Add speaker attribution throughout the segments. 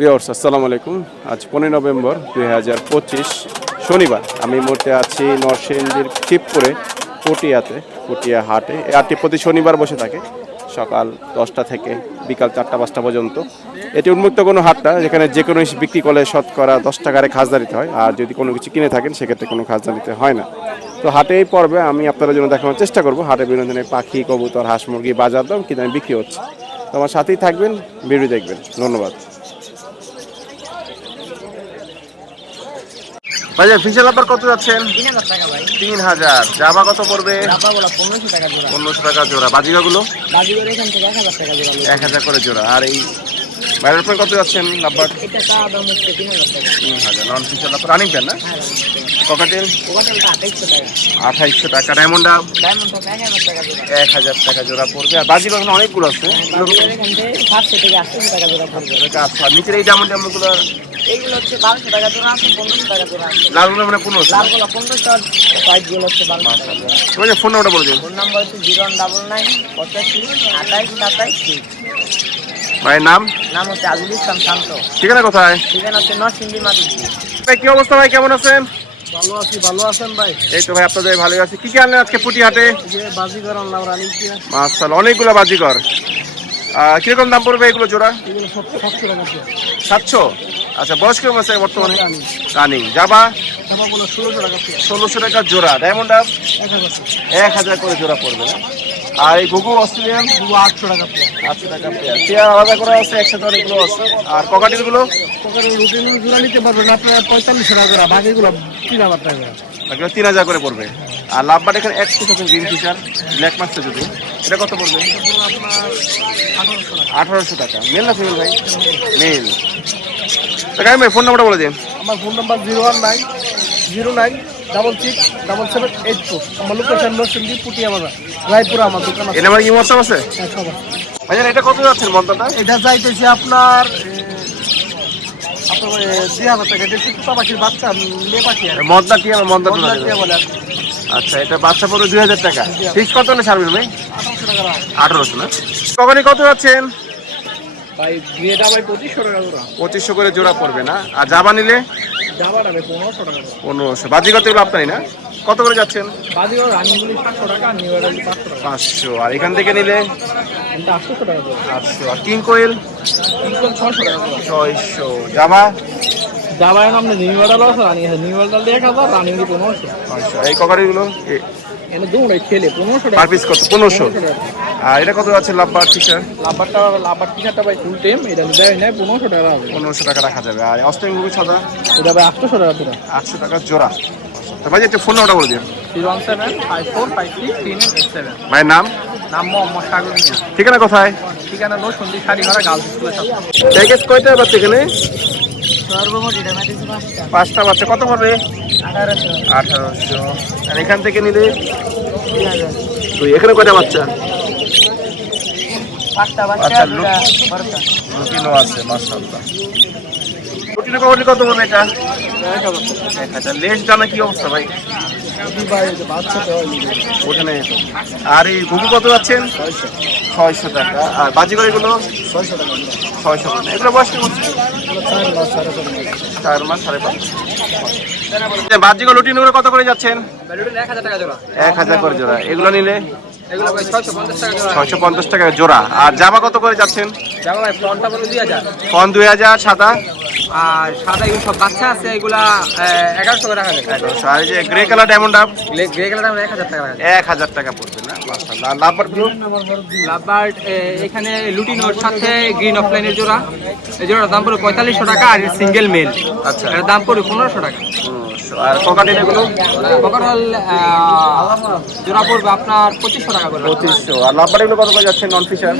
Speaker 1: Viewers আসসালামু আলাইকুম। আজ পনেরো নভেম্বর দুই হাজার পঁচিশ শনিবার। আমি মুহূর্তে আছি নরসিংদীর শিবপুরে পটিয়াতে, পটিয়া হাটে। এই হাটটি প্রতি শনিবার বসে থাকে, সকাল দশটা থেকে বিকাল চারটা, পাঁচটা পর্যন্ত। এটি উন্মুক্ত কোনো হাট না, যেখানে যে কোনো বিক্রি করলে শতকরা দশ টাকারে খাজনা দিতে হয়। আর যদি কোনো কিছু কিনে থাকেন, সেক্ষেত্রে কোনো খাজনা দিতে হয় না। তো হাটে এই পর্বে আমি আপনাদের জন্য দেখানোর চেষ্টা করব। হাটে বিভিন্ন ধরনের পাখি, কবুতর, হাঁস মুরগি, বাজার দাম কি দামে বিক্রি হচ্ছে। তো আমার সাথেই থাকবেন, ভিডিও দেখবেন। ধন্যবাদ। ভাইয়া ফিসেল আবার কত যাচ্ছেন?
Speaker 2: তিন হাজার
Speaker 1: জামা কত পড়বে?
Speaker 2: পনেরোশো টাকা জোড়া।
Speaker 1: পনেরোশো টাকা জোড়া। বাজিকাগুলো
Speaker 2: এক হাজার
Speaker 1: করে জোড়া। আর এই বাইরের পরে কত যাচ্ছেন
Speaker 2: হচ্ছে তিন হাজার
Speaker 1: নন ফিসেল আবার রানিং না?
Speaker 2: হ্যাঁ
Speaker 1: ককাটেল
Speaker 2: আঠাইশশো টাকা।
Speaker 1: ডায়মন্ডা
Speaker 2: এক হাজার টাকা জোড়া।
Speaker 1: পড়বে। আর বাজির ওখানে অনেকগুলো আছে।
Speaker 2: পড়বে।
Speaker 1: আচ্ছা নিচের এই ডায়মন্ড ডায়মন্ডগুলো
Speaker 2: এইগুলো হচ্ছে বারোশো টাকা জোড়া আছে পনেরোশো টাকা জোড়া আছে।
Speaker 1: লালগুলো মানে পনেরোশো
Speaker 2: লালগুলো পনেরোশো হোয়াইটগুলো হচ্ছে বারোশো টাকা জোড়া।
Speaker 1: ফোন নাম্বারটা বলে
Speaker 2: ফোন নাম্বার হচ্ছে জিরো ডাবল নাইন পঁচাশি আঠাইশ সাতাইশ সিক্স
Speaker 1: ভাইয়ের নাম?
Speaker 2: নাম হচ্ছে আজুল ইসলাম শান্ত।
Speaker 1: ঠিকানা কোথায়?
Speaker 2: ঠিকানা হচ্ছে নরসিংদী মাদুরজি
Speaker 1: ভাই কি অবস্থা ভাই? কেমন আছেন?
Speaker 2: ভালো আছি ভালো আছেন ভাই?
Speaker 1: এই তো ভাই আপনাদের ভালো আছে। কি কি আনলেন আজকে পুটি হাটে
Speaker 2: যে বাজিগর আনলাম রানিং দিয়ে
Speaker 1: মাসাল অনেকগুলো বাজিকর আহ, কীরকম দাম পড়বে এগুলো জোড়া।
Speaker 2: সাতশো?
Speaker 1: আচ্ছা বয়স কীরকম আছে বর্তমানে? রানিং। জাবা
Speaker 2: ষোলোশো টাকা
Speaker 1: জোড়া। ডায়মন্ড আপ
Speaker 2: এক হাজার
Speaker 1: করে। জোড়া পড়বে? আর এই ঘুঘু অস্ট্রেলিয়ান
Speaker 2: পুরো আটশো টাকা
Speaker 1: আটশো টাকা পেয়ার পেয়ার আলাদা করে আছে একসাথে অনেকগুলো আছে। আর ককাটিলগুলো
Speaker 2: ওখানে রুটিন জোড়া নিতে পারবেন আপনার পঁয়তাল্লিশশো টাকা করে বাকিগুলো তিন হাজার টাকা। করে
Speaker 1: তিন হাজার করে পড়বে। আর লাভবাট এখানে এক পিস আছে গ্রিন ফিচার ব্ল্যাক মাস্টার যদি এটা কত পড়বে?
Speaker 2: আঠারোশো টাকা।
Speaker 1: মেল না ফিমেল ভাই? মেল গাই ভাই ফোন নাম্বারটা বলে দিন।
Speaker 2: আমার phone number zero one nine zero nine double six double seven eight two আমার লোকেশন নরসিংদী পুটিয়া বাজার রায়পুরা আমার দোকান আছে।
Speaker 1: নাম্বার কি হোয়াটসঅ্যাপ আছে?
Speaker 2: হ্যাঁ, সব আছে।
Speaker 1: ভাইজান এটা কত যাচ্ছেন মন্তটা
Speaker 2: এটা চাইতেছি আপনার
Speaker 1: আচ্ছা এটা বাচ্চা পড়বে দুই হাজার টাকা। ফিক্স কত হলে ছাড়বেন ভাই?
Speaker 2: আঠারোশো
Speaker 1: আঠারোশো না? কখনই কত যাচ্ছেন?
Speaker 2: ভাই বিয়েটা ভাই পঁচিশশো টাকা জোড়া।
Speaker 1: পঁচিশশো করে জোড়া পড়বে না? আর জাবা নিলে?
Speaker 2: পনেরোশো টাকা
Speaker 1: পনেরোশো। বাজি কত এগুলো আপনারই না? কত করে যাচ্ছেন?
Speaker 2: রানিগুলি পাঁচশো টাকা আর নিউ এডালি পাঁচশো টাকা।
Speaker 1: পাঁচশো। আর এখান থেকে নিলে?
Speaker 2: আটশোশো টাকা
Speaker 1: আটশো। আর কিং কোয়েল?
Speaker 2: ছশো টাকা
Speaker 1: ছয়শো। জামা?
Speaker 2: যাবা এখন আপনি নিউ এডাল আছে রানি আছে। নিউ এডাল এক হাজার রানিগুলি পনেরোশো।
Speaker 1: ছয়শো এই ককারিগুলো
Speaker 2: এনে দুটো খেলে পনেরোশো টাকা।
Speaker 1: পার পিস কত? পনেরোশো। আর এটা কত যাচ্ছে লাভবার টিচার
Speaker 2: লাভারটা লাভার টিকারটা ভাই ফুল টেম এটা দেয় নেয় পনেরোশো টাকা হবে।
Speaker 1: পনেরোশো টাকা রাখা যাবে। আর অস্ট্রেলিয়ান গুগল সাদা?
Speaker 2: এটা ভাই আটশোশো টাকা জোড়া
Speaker 1: আটশো টাকা জোড়া। তো ভাই একটা ফোন নাম্বারটা বলে দিন ভাইয়ের নাম?
Speaker 2: নাম মোহাম্মদ সাগর
Speaker 1: ঠিকানা কোথায়?
Speaker 2: ঠিকানা লো সন্ধি শাড়ি ঘরা গার্লস স্কুলের সাথে
Speaker 1: প্যাকেজ কয়টা বাচ্চা এখানে?
Speaker 2: পাঁচটা।
Speaker 1: বাচ্চা। কত পড়বে?
Speaker 2: আঠারোশো।
Speaker 1: আর এখান থেকে নিলে? দুই। এখানে কয়টা বাচ্চা? আচ্ছা, আছে কত পড়বে এটা? কি অবস্থা ভাই? ওখানে আর এই ঘুঘু কত যাচ্ছেন? ছয়শো টাকা। আর বাজি করে এগুলো
Speaker 2: ছয়শো টাকা।
Speaker 1: ছয়শো টাকা এগুলো বয়স কেমন?
Speaker 2: চার মাস সাড়ে
Speaker 1: পাঁচ বাহ্যিক লুটিনগুলো কত করে যাচ্ছেন?
Speaker 2: এক হাজার টাকা জোড়া।
Speaker 1: এক হাজার করে জোড়া। এগুলো নিলে?
Speaker 2: ছয়শো পঞ্চাশ টাকা জোড়া।
Speaker 1: আর জামা কত করে যাচ্ছেন?
Speaker 2: জামা ভাই ফ্রন্টটা বলে দুই হাজার।
Speaker 1: ফন দুই হাজার সাদা?
Speaker 2: আর সাদা এগুলো সব বাচ্চা আছে এগুলা এগারোশো করে রাখা
Speaker 1: এগারোশো। আর এই যে গ্রে কালার ডায়মন্ড আপ
Speaker 2: গ্রে কালার এক হাজার টাকা
Speaker 1: এক হাজার টাকা পড়বে। না মাশাআল্লাহ। আর লাভবার ব্লু
Speaker 2: লাভবার্ড এখানে লুটিনোর সাথে গ্রিন অফলাইনের জোড়া। এই জোড়ার দাম পড়বে পঁয়তাল্লিশশো টাকা আর সিঙ্গেল মেল।
Speaker 1: আচ্ছা।
Speaker 2: এর দাম পড়বে পনেরোশো টাকা।
Speaker 1: আর এগুলো?
Speaker 2: জোড়া পড়বে আপনার পঁচিশশো টাকা করে।
Speaker 1: পঁচিশশো। আর লাভবার এগুলো কত করে যাচ্ছে নন ফিশার?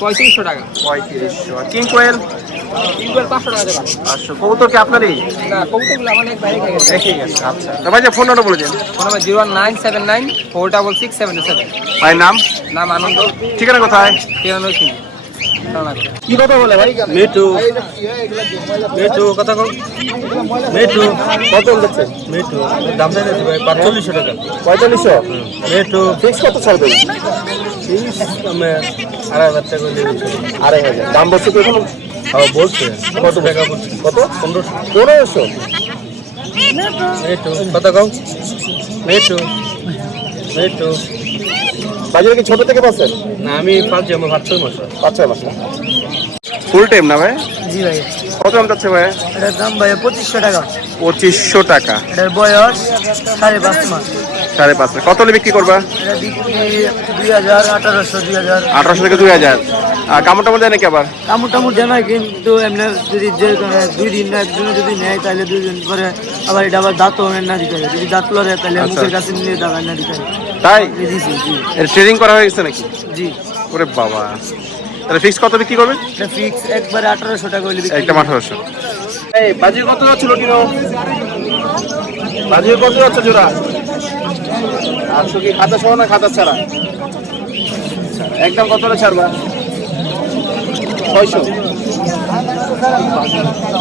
Speaker 2: পঁয়ত্রিশশো টাকা।
Speaker 1: পঁয়ত্রিশশো। কিং কোয়েল?
Speaker 2: পাঁচশো টাকা জোড়া
Speaker 1: পাঁচশো। কবুতর কি আপনারই?
Speaker 2: না কবুতরগুলো আমার এক বাইরে গেছে
Speaker 1: দেখে গেছে আচ্ছা। তো ভাই যে ফোন নাম্বার বলে দিন।
Speaker 2: Phone number zero nine seven nine four double six seven seven.
Speaker 1: ভাই নাম?
Speaker 2: নাম আনন্দ।
Speaker 1: ঠিকানা কোথায়?
Speaker 2: সিং
Speaker 1: কি কথা বলে ভাই?
Speaker 3: মিঠু। মিঠু কথা কম মিঠু।
Speaker 1: কত বলছেন
Speaker 3: মিঠু। দাম চাইতেছি ভাই পাঁচচল্লিশশো টাকা।
Speaker 1: পঁয়তাল্লিশশো?
Speaker 3: মিঠু।
Speaker 1: ফিক্স কত ছাড়বে
Speaker 3: আমি আড়াই হাজার টাকা দিয়ে।
Speaker 1: আড়াই হাজার। দাম বলছে তো এখন?
Speaker 3: বলছে। কত টাকা বলছে? কত? পনেরোশো।
Speaker 1: পনেরোশো?
Speaker 3: মেটু কত কম মেটু মেটু
Speaker 1: বাজারে কি ছোট থেকে পাচ্ছেন
Speaker 3: না আমি পাঁচ আমার ভাত ছয় মাস।
Speaker 1: পাঁচ ছয় মাস না? ফুল টাইম না ভাই?
Speaker 2: জি ভাই।
Speaker 1: কত দাম যাচ্ছে ভাই?
Speaker 2: এটার দাম ভাই পঁচিশশো টাকা।
Speaker 1: পঁচিশশো টাকা।
Speaker 2: এটার বয়স সাড়ে পাঁচ মাস।
Speaker 1: সাড়ে পাঁচ কত হলে বিক্রি করবা?
Speaker 2: আঠারোশো
Speaker 1: থেকে দুই হাজার। আর কামড় টামড় দেয় নাকি আবার?
Speaker 2: কামড় টামড় জানায় কিন্তু এমনি যদি যে দুই দিন না একজনে যদি নেয় তাহলে দুই দিন পরে আবার এটা আবার দাঁতও না দিতে হবে। যদি দাঁত লড়ে তাহলে
Speaker 1: আচ্ছা।
Speaker 2: মুখের কাছে নিয়ে দাঁড়া না দিতে হবে।
Speaker 1: তাই? এর ট্রেনিং করা হয়ে গেছে নাকি?
Speaker 2: জি।
Speaker 1: ওরে বাবা। তাহলে ফিক্স কত বিক্রি করবে
Speaker 2: ফিক্স একবারে আঠারোশো টাকা হলে বিক্রি
Speaker 1: একটা আঠারোশো। এই বাজির কত যাচ্ছিল কিলো বাজির কত যাচ্ছে জোড়া? আটশো কি খাতা সহ না খাতা ছাড়া? একদম কত হলে ছাড়বা? ছয়শো।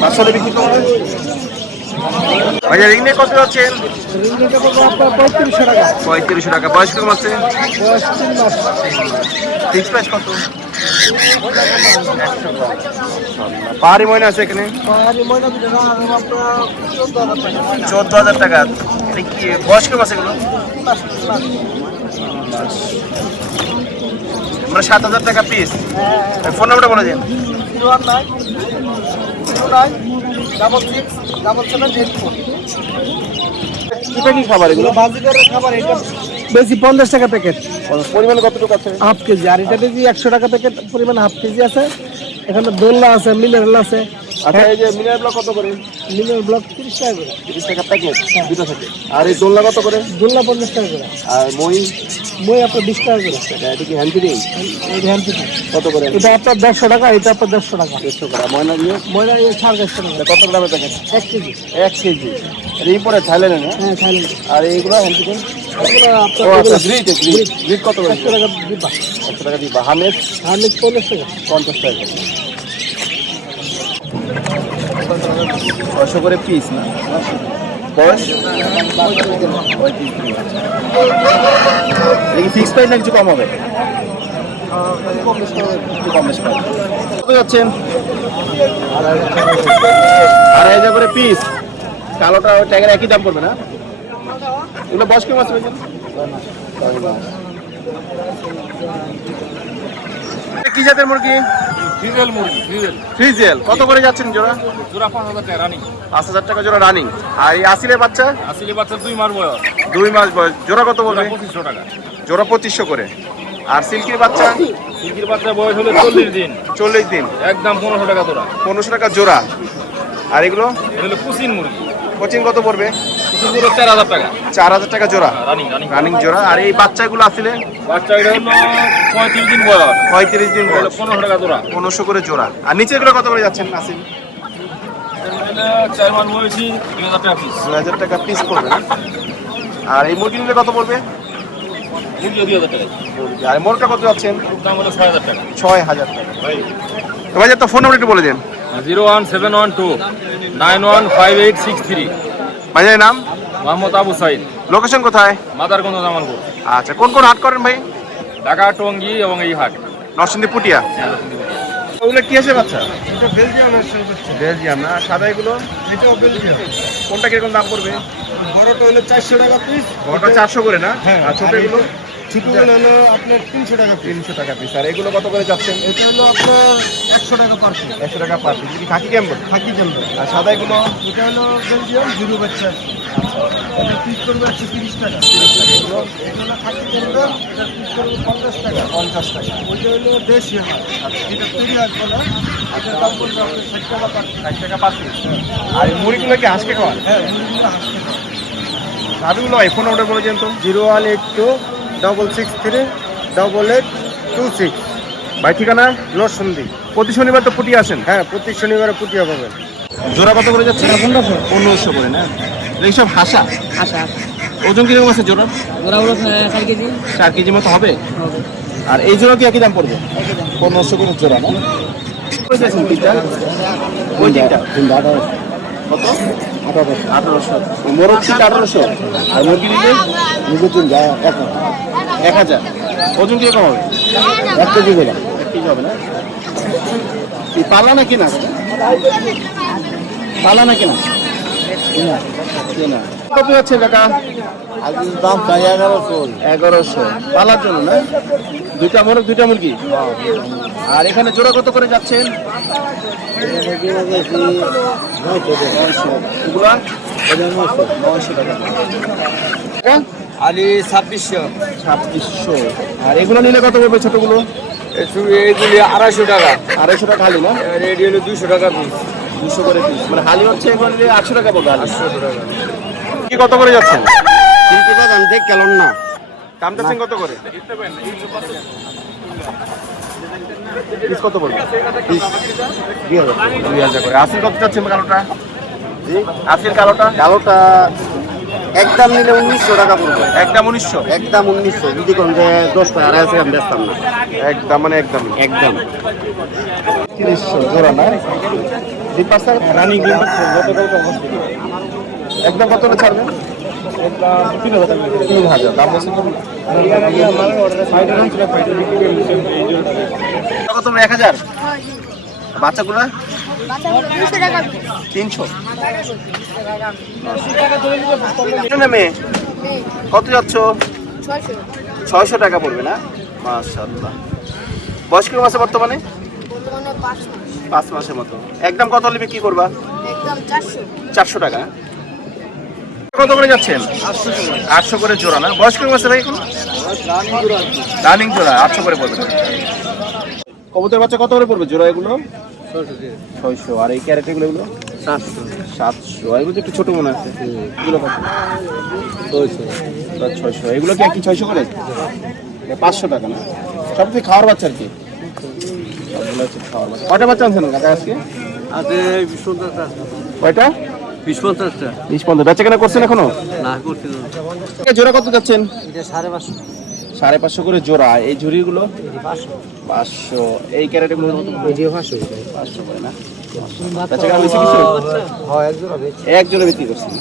Speaker 1: পাঁচশো বিক্রি করবে কত যাচ্ছেন
Speaker 2: পঁয়ত্রিশশো টাকা।
Speaker 1: পঁয়ত্রিশশো টাকা। বয়স কম আছে? কত? পাহাড়ি ময়না আছে এখানে?
Speaker 2: চোদ্দ হাজার টাকা।
Speaker 1: কি বয়স কম আছে এগুলো? মানে সাত হাজার টাকা পিস ফোন নাম্বারটা বলে দিন। কি খাবার এগুলো?
Speaker 2: খাবার এটা বেশি পঞ্চাশ টাকা প্যাকেট
Speaker 1: পরিমাণ কতটুকু আছে?
Speaker 2: Half KG. আর এটা বেশি একশো টাকা প্যাকেট পরিমাণ হাফ কেজি আছে। এখানে দোল্লা আছে মিনারেল আছে।
Speaker 1: আচ্ছা এই যে ব্লক কত করে?
Speaker 2: মিনারেল ব্লক তিরিশ টাকা করে।
Speaker 1: তিরিশ টাকা প্যাকেট দুটো থেকে। আর এই দোলনা কত করে?
Speaker 2: দোল্লা পঞ্চাশ টাকা করে।
Speaker 1: আর মই?
Speaker 2: মই আপনার বিশ টাকা করে।
Speaker 1: এটা কি হ্যান্ড ফিটিং কত করে?
Speaker 2: এটা আপনার দেড়শো টাকা এটা আপনার দেড়শো টাকা।
Speaker 1: দেড়শো টাকা। ময়না দিয়ে?
Speaker 2: সাড়ে টাকা।
Speaker 1: কত প্যাকেট
Speaker 2: এক কেজি।
Speaker 1: এক কেজি। আর এই পরে থাইল্যান্ডে না?
Speaker 2: হ্যাঁ থাইল্যান্ড
Speaker 1: আর এইগুলো হ্যান্ড ফিটিং ও আচ্ছা গ্রিট গ্রিট গ্রিট কত করে
Speaker 2: টাকা দিবা।
Speaker 1: একশো টাকা দিবা। পঞ্চাশ টাকা। ছশো করে পিস না? বয়স? দেখি ফিক্স প্রাইস না কিছু কম হবে? যাচ্ছেন? আড়াই হাজার করে পিস কালোটা ওই ট্যাগের একই দাম পড়বে না? এগুলো বয়স কেমন আছে ভাইজান? কি জাতের মুরগি?
Speaker 3: ডিজেল মুরগি
Speaker 1: ফ্রিজেল কত করে যাচ্ছেন জোড়া?
Speaker 3: জোড়া পাঁচ হাজার টাকা রানিং
Speaker 1: পাঁচ হাজার টাকা জোড়া রানিং আর এই আসিলের বাচ্চা?
Speaker 3: আসলে বাচ্চা দুই মাস বয়স।
Speaker 1: দুই মাস বয়স। জোড়া কত বলবে?
Speaker 3: পঁচিশশো টাকা।
Speaker 1: জোড়া পঁচিশশো করে। আর সিল্কির বাচ্চা?
Speaker 3: সিল্কির বাচ্চা বয়স হলো চল্লিশ দিন।
Speaker 1: চল্লিশ দিন।
Speaker 3: একদম পনেরোশো টাকা জোড়া।
Speaker 1: পনেরোশো টাকা জোড়া। আর এগুলো?
Speaker 3: এটা হলো কুসিন মুরগি।
Speaker 1: কোচিং কত পড়বে
Speaker 3: চার হাজার টাকা।
Speaker 1: চার হাজার টাকা জোড়া।
Speaker 3: রানিং
Speaker 1: জোড়া। আর এই বাচ্চাগুলো আসলে?
Speaker 3: পঁয়ত্রিশ দিন বয়স।
Speaker 1: পঁয়ত্রিশ দিন বয়স।
Speaker 3: পনেরোশো টাকা জোড়া।
Speaker 1: পনেরোশো করে জোড়া। আর নিচেগুলো কত করে যাচ্ছেন
Speaker 3: বয়সী দুই হাজার টাকা পিস
Speaker 1: পড়বে আর এই মুরগিগুলো কত পড়বে? আর মোরগটা কত যাচ্ছেন?
Speaker 3: ছয় হাজার টাকা।
Speaker 1: ভাই। তো ফোন নাম্বার একটু বলে দিন।
Speaker 3: Zero one seven one two. Nine one five eight six three.
Speaker 1: ভাইয়ের নাম?
Speaker 3: মোহাম্মদ আবু সাইদ।
Speaker 1: লোকেশন কোথায়?
Speaker 3: মাদারগঞ্জ জামালপুর।
Speaker 1: আচ্ছা কোন কোন হাট করেন ভাই?
Speaker 3: ঢাকা টঙ্গি এবং এই হাট।
Speaker 1: নরসিংদী পুটিয়া। ওগুলো কি আছে বাচ্চা?
Speaker 2: এটা বেলজিয়াম
Speaker 1: বেলজিয়াম না? সাদা এগুলো?
Speaker 2: এটাও বেলজিয়াম
Speaker 1: কোনটা কীরকম দাম পড়বে?
Speaker 2: বড়টা হলো চারশো টাকা পিস
Speaker 1: বড়টা চারশো করে না?
Speaker 2: হ্যাঁ,
Speaker 1: আর ছোট এগুলো?
Speaker 2: ছোটগুলো হলো আপনার তিনশো টাকা
Speaker 1: তিনশো টাকা পিস আর এগুলো কত করে যাচ্ছেন?
Speaker 2: এটা হলো আপনার একশো টাকা পার পিস
Speaker 1: একশো টাকা পার পিস কি খাকি কেমন
Speaker 2: থাকি জলবে
Speaker 1: আর সাদা এগুলো?
Speaker 2: এটা হলো বেলজিয়াম জিরো বাচ্চা। এটা পিস করবে একশো তিরিশ টাকা।
Speaker 1: এগুলো
Speaker 2: এটা থাকি জলবে এটা পিস করবে পঞ্চাশ টাকা।
Speaker 1: পঞ্চাশ টাকা।
Speaker 2: ওইটা হলো দেশি হাঁস এটা তৈরি হাঁস বলে। এটার দাম পড়বে আপনার ষাট টাকা পার পিস
Speaker 1: ষাট টাকা পার পিস আর মুড়িগুলো কি আজকে খাওয়ান?
Speaker 2: হ্যাঁ মুরগিগুলো হাঁস খেতে
Speaker 1: দাদুগুলো ফোন অর্ডার বলে তো?
Speaker 2: Zero one eight two double six three double eight two six
Speaker 1: ভাই ঠিকানা?
Speaker 2: নরসন্দী
Speaker 1: প্রতি শনিবার তো পুটিয়ে আসেন?
Speaker 2: হ্যাঁ প্রতি শনিবারে পুটিয়া পাবেন
Speaker 1: জোড়া কত করে যাচ্ছে? পনেরোশো। করে না? এইসব হাসা?
Speaker 2: আচ্ছা
Speaker 1: ওজন কীরকম আছে জোড়া
Speaker 2: ওরা হলো চার কেজি।
Speaker 1: চার কেজি মতো হবে? আর এই জোড়া কি একই দাম পড়বে? পনেরোশো করে জোড়া না? ওই তিনটা। কত? আঠারোশো। মোরগ তিনটা আঠারোশো। আর মুরগি দিলে মুরগি তিনটা এক হাজার। ওজন কীরকম হবে? এক কেজি করে। এক কেজি হবে না? কি পালা না পালা নাকি না কেনা? কত যাচ্ছে
Speaker 4: আজকে দাম চাই এগারোশো।
Speaker 1: এগারোশো। পালার জন্য না? দুইটা মোরগ দুইটা মুরগি? আর এখানে জোড়া কত করে যাচ্ছেন নয়শো। টাকা?
Speaker 3: আলি ছাব্বিশশো।
Speaker 1: ছাব্বিশশো। আর এগুলো নিলে কত পড়বে ছোটগুলো?
Speaker 3: এইগুলি আড়াইশো টাকা।
Speaker 1: আড়াইশো টাকা হালি না?
Speaker 3: এটি হলো দুইশো টাকা পিস।
Speaker 1: দুশো করে পিস। মানে হালি হচ্ছে এগুলো নিলে আটশো টাকা পড়বে
Speaker 3: আটশো টাকা।
Speaker 1: কি কত করে যাচ্ছেন
Speaker 4: কিন্তু দাম দেখ কেমন না।
Speaker 1: দাম যাচ্ছেন কত করে? পিস কত পড়বে? দুই হাজার। করে। আসিল কত যাচ্ছেন কালোটা? আসিল কালোটা?
Speaker 4: কালোটা একদম নিলে উনিশশো টাকা পড়বে।
Speaker 1: একদম উনিশশো?
Speaker 4: একদম উনিশশো। যদি কোন যে দশ টাকা আড়াই আমি বেচতাম না।
Speaker 1: একদম মানে একদম।
Speaker 4: একদম।
Speaker 1: তিরিশশো জোড়া না? ডিম রানিং একদম কত করে ছাড়বেন তিন হাজার দাম কত এক হাজার? বাচ্চাগুলা?
Speaker 5: তিনশো। টাকা
Speaker 1: কত যাচ্ছ?
Speaker 5: ছয়শো।
Speaker 1: টাকা পড়বে না? মাশাল্লাহ বয়স কীরকম আছে বর্তমানে?
Speaker 5: বর্তমানে পাঁচশো
Speaker 1: পাঁচ মাসের মতো। একদম কত হলে বিক্রি করবা?
Speaker 5: চারশো।
Speaker 1: চারশো টাকা। কত করে যাচ্ছেন? আটশো করে জোড়া না? বয়স কীরকম আছে ভাই এখন? রানিং জোড়া আটশো করে পড়বে। কবুতর বাচ্চা কত করে পড়বে জোড়া এগুলো? ছয়শো। আর এই ক্যারেট এগুলো? সাতশো। সাতশো। এগুলো একটু ছোট মনে আছে এগুলো কত? ছয়শো। ছয়শো। এগুলো কি একই ছয়শো করে? পাঁচশো টাকা না? সব থেকে খাওয়ার বাচ্চা আর কি? সবগুলো হচ্ছে খাওয়ার বাচ্চা। কয়টা বাচ্চা আনছেন কাকা আজকে?
Speaker 4: আজকে বিশ পঞ্চাশটা
Speaker 1: কয়টা?
Speaker 4: বিশ পঞ্চাশটা
Speaker 1: বিশ পনেরো বেচা কেনা করছেন এখনও?
Speaker 4: না করছি
Speaker 1: জোড়া কত যাচ্ছেন
Speaker 4: সাড়ে পাঁচশো।
Speaker 1: সাড়ে পাঁচশো করে জোড়া। এই ঝুড়িগুলো? পাঁচশো। এই
Speaker 4: এটিও পাঁচশো
Speaker 1: পাঁচশো করে না?
Speaker 4: হয় এক জোড়া বেশ।
Speaker 1: এক জোড়া বিক্রি করছেন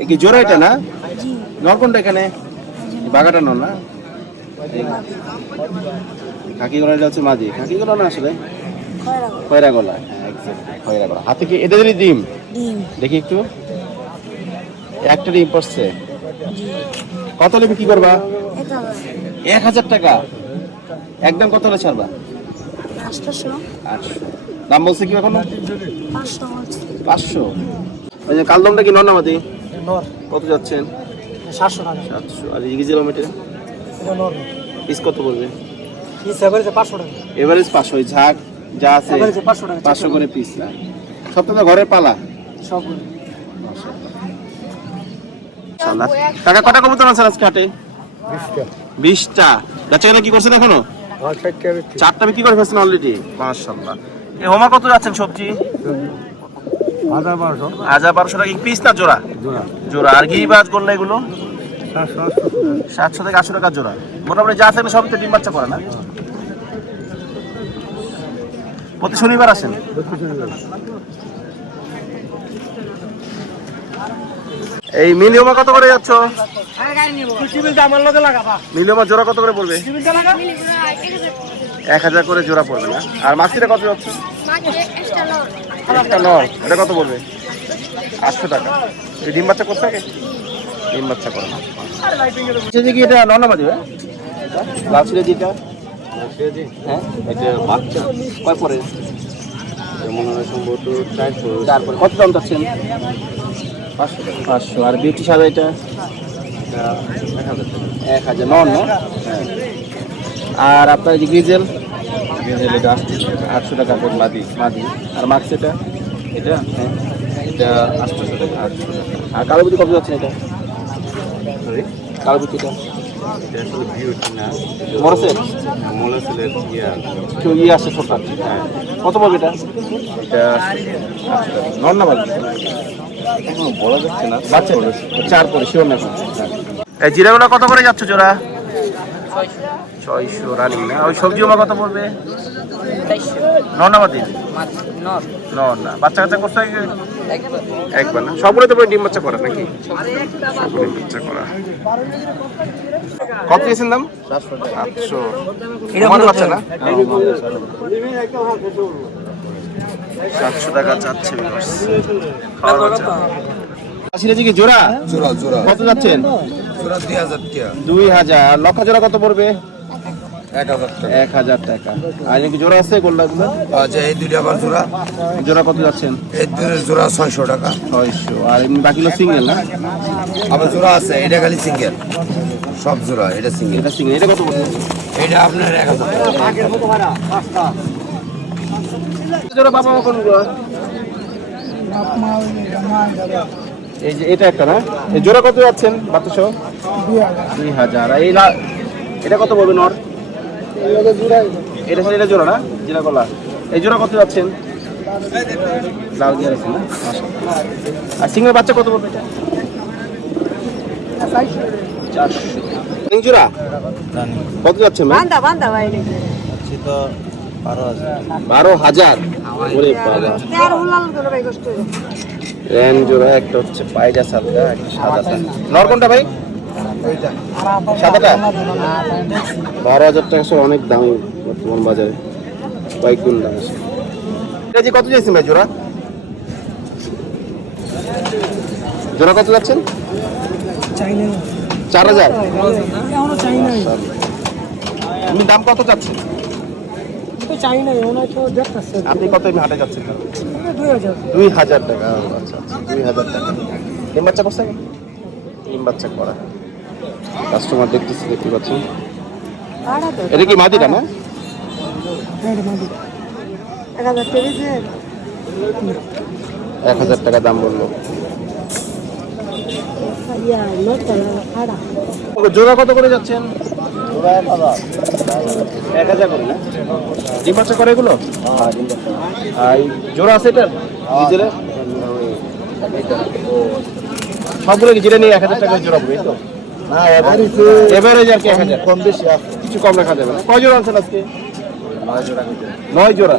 Speaker 1: এই কি জোড়া এটা না? নর কোনটা এখানে? নর না? খাকি এটা হচ্ছে মাঝি। খাকি গলা না আসলে? খয়রা গলা হ্যাঁ খয়রা গলা হাতে কি ডিম?
Speaker 5: ডিম।
Speaker 1: দেখি একটু। একটা ডিম পড়ছে। কত হলে বিক্রি করবা?
Speaker 5: এক হাজার
Speaker 1: টাকা। একদম কত হলে ছাড়বা? দাম বলছে কি এখনও?
Speaker 5: পাঁচশো
Speaker 1: ওই যে কালদমটা কি নর্নামাদি
Speaker 2: নর।
Speaker 1: কত যাচ্ছেন?
Speaker 2: সাতশো
Speaker 1: সাতশো। আর ইগি কিলোমিটার পিস কত
Speaker 2: পিস এভারেজে পাঁচশো
Speaker 1: ঝাঁক যা আছে
Speaker 2: পাঁচশো
Speaker 1: করে পিস না। সব তো ঘরের পালা?
Speaker 2: সব
Speaker 1: মাশাআল্লাহ। কাকা কটা কবুতর আছেন আজকে হাটে? বিশটা। বেচা কেনা কি করছেন এখনও? চারটা বিক্রি করে ফেলছেন অলরেডি মাশাআল্লাহ। এই হোমা কত যাচ্ছেন সবজি?
Speaker 2: হাজার বারোশো।
Speaker 1: টাকা। পিস না জোড়া? জোড়া। আর গিরিবাজ করলে এগুলো? সাতশো থেকে আটশো টাকা জোড়া। মোটামুটি যা আছে সবই তো ডিম বাচ্চা করে না? প্রতি শনিবার আসেন? এই মিলিয়মা কত করে যাচ্ছ? মিলিয়মা জোড়া কত করে পড়বে? এক হাজার করে জোড়া পড়বে না। আর মাছিটা কত যাচ্ছে? এটা কত পড়বে? আটশো টাকা। এই ডিম বাচ্চা করতে থাকে ডিম বাচ্চা করে না। কি এটা নর্নামাদি ভাই লাল যেটা হ্যাঁ।
Speaker 4: এটা বাচ্চা।
Speaker 1: কয় পরে?
Speaker 4: মনে হয় সম্ভবত চারশো
Speaker 1: তারপরে কত দাম চাচ্ছেন? পাঁচশো। আর বিউটি সাদা এটা? এক হাজার। নন না আর আপনার যে গ্রিজেল গ্রিজেল এটা আটশো টাকা করে মাদি মাদি। আর মাক্স এটা? এটা? হ্যাঁ। এটা আটশো টাকা আটশো টাকা। আর কত যাচ্ছে এটা?
Speaker 4: সরি
Speaker 1: কালো ছোট হ্যাঁ কত পড়বে এটা? পরে শিওর না। কত করে যাচ্ছে জোড়া? ছয়শো রানিং না। ওই সবজি ওমা কত পড়বে? নর্নাবাদি বাচ্চা কাচ্চা হয় একবার না। সবগুলো তো ডিম বাচ্চা করা নাকি? সবগুলো বাচ্চা করা। কত দিয়েছেন দাম? সাতশো। কমানো বাচ্চা না? সাতশো টাকা চাচ্ছে viewers। খাওয়ার কি জোড়া?
Speaker 6: জোড়া জোড়া।
Speaker 1: কত যাচ্ছেন?
Speaker 6: জোড়া দুই হাজার
Speaker 1: দুই হাজার। আর লক্ষ জোড়া কত পড়বে?
Speaker 6: এক হাজার টাকা।
Speaker 1: আর জোড়া আছে
Speaker 6: আচ্ছা এই দুইটা আবার জোড়া।
Speaker 1: জোড়া কত যাচ্ছেন?
Speaker 6: এই দুটো জোড়া ছয়শো টাকা।
Speaker 1: ছয়শো। আর বাকিগুলো সিঙ্গেল না?
Speaker 6: আবার জোড়া আছে এটা খালি সিঙ্গেল সব জোড়া এটা সিঙ্গেল
Speaker 1: এটা সিঙ্গেল এটা কত
Speaker 6: এটা আপনার এক হাজার।
Speaker 1: জোড়া বাবা কোনগুলো? এই যে এটা একটা না? এই জোড়া কত যাচ্ছেন বাচ্চা সহ দুই হাজার। আর এই এটা কত পড়বে নর এটা এটা জোড়া না? জিরা কলা। এই জোড়া কত যাচ্ছেন? লাল আছে না? আর সিঙ্গেল বাচ্চা কত পড়বে এটা চারশো। তিন জোড়া? কত যাচ্ছে ম্যাম
Speaker 7: বান্দা বান্দা
Speaker 1: বারো হাজার। ওরে বাবা।
Speaker 7: তেরো হুলাল করে ভাই কষ্ট
Speaker 1: র্যান জোড়া একটা হচ্ছে পায়রা সাদা একটা সাদাটা নর কোনটা ভাই? সাদাটা? বারো হাজার টাকা অনেক দাম বর্তমান বাজারে। কয়েক গুণ দাম আছে কত চাইছেন ভাই জোড়া? জোড়া কত যাচ্ছেন? চার হাজার? আপনি দাম কত চাচ্ছেন? আপনি কত হাটে যাচ্ছেন?
Speaker 2: দুই হাজার
Speaker 1: টাকা আচ্ছা আচ্ছা দুই হাজার টাকা। ডিম বাচ্চা করছে? ডিম বাচ্চা করা। কাস্টমার দেখতেছি দেখতে পাচ্ছেন? এটা কি মাদিটা না?
Speaker 7: এক হাজার তেইশে
Speaker 1: এক হাজার টাকা দাম বলল। জোড়া কত করে যাচ্ছেন? এক হাজার। করে না? ডিম বাচ্চা করে এগুলো? আর জোড়া আছে এটার? ডিজেলে সবগুলো কি জেলে নিয়ে এক হাজার টাকা জোড়া পড়বে তো? না এভারেজ আর কি এক হাজার। কম বেশি কিছু কম রাখা যাবে না। কয় জোড়া আনছেন আজকে? নয় জোড়া নয় জোড়া।